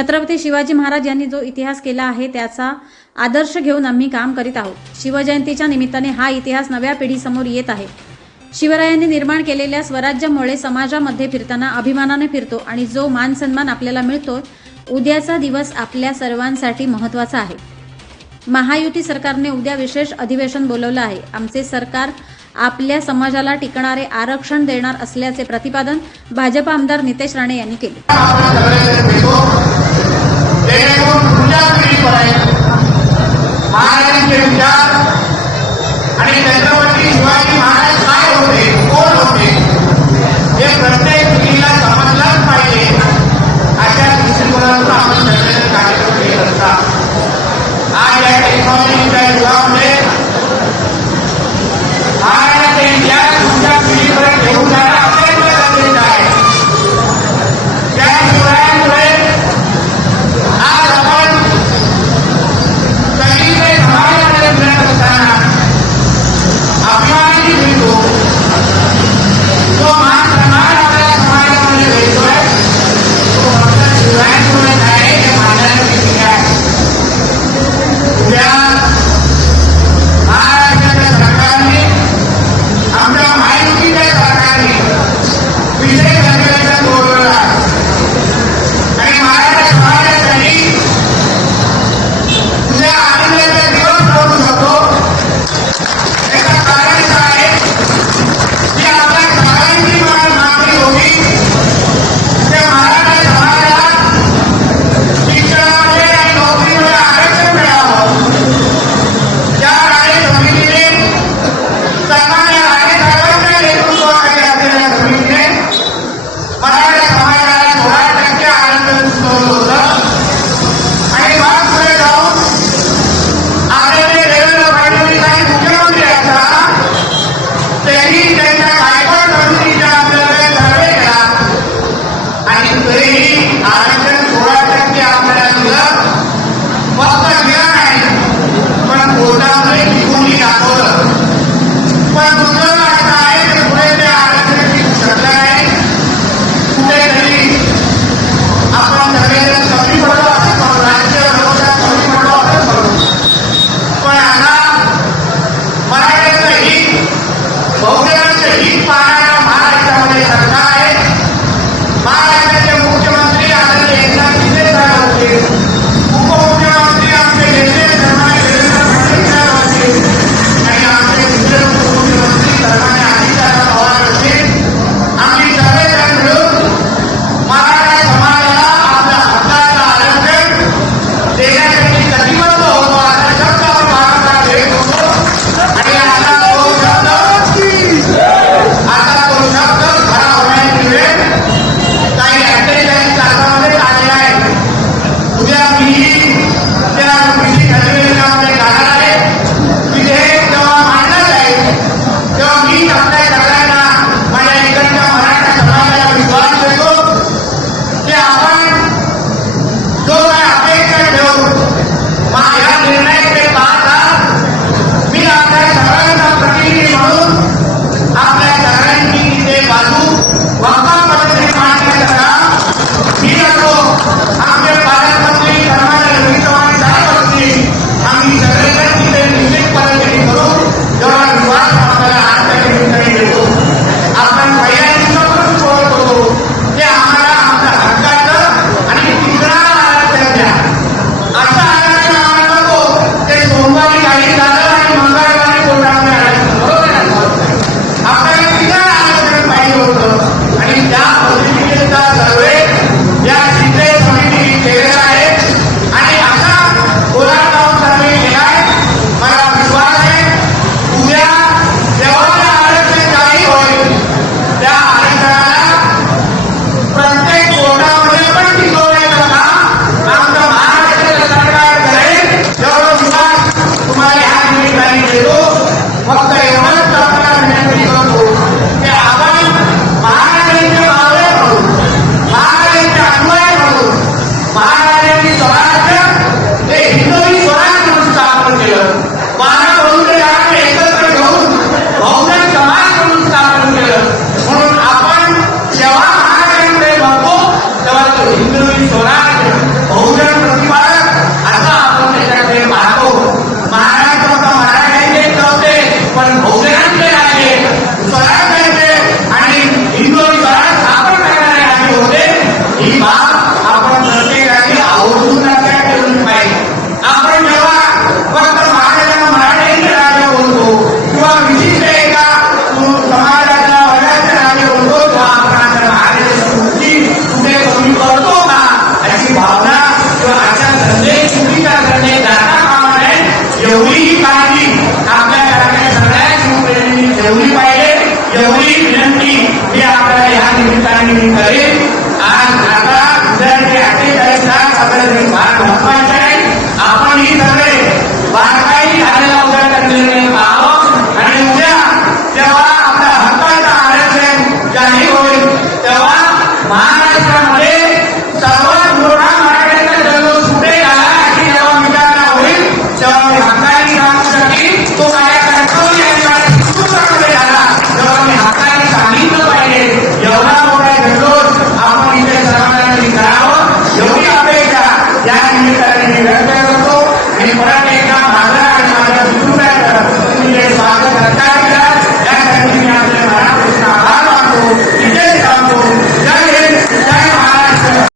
छत्रपती शिवाजी महाराज यांनी जो इतिहास केला आहे त्याचा आदर्श घेऊन आम्ही काम करीत आहोत. शिवजयंतीच्या निमित्ताने हा इतिहास नव्या पिढीसमोर येत आहे. शिवरायांनी निर्माण केलेल्या स्वराज्यामुळे समाजामध्ये फिरताना अभिमानाने फिरतो आणि जो मान सन्मान आपल्याला मिळतो उद्याचा दिवस आपल्या सर्वांसाठी महत्त्वाचा आहे. महायुती सरकारने उद्या विशेष अधिवेशन बोलवलं आहे. आमचे सरकार आपल्या समाजाला टिकणारे आरक्षण देणार असल्याचे प्रतिपादन भाजप आमदार नितेश राणे यांनी केले. निमित्ताने मी करेन आज आता विद्यार्थी अठ्ठेचाळीस लाख आपल्याला फार महत्त्वाचे आहे आपण ही सगळे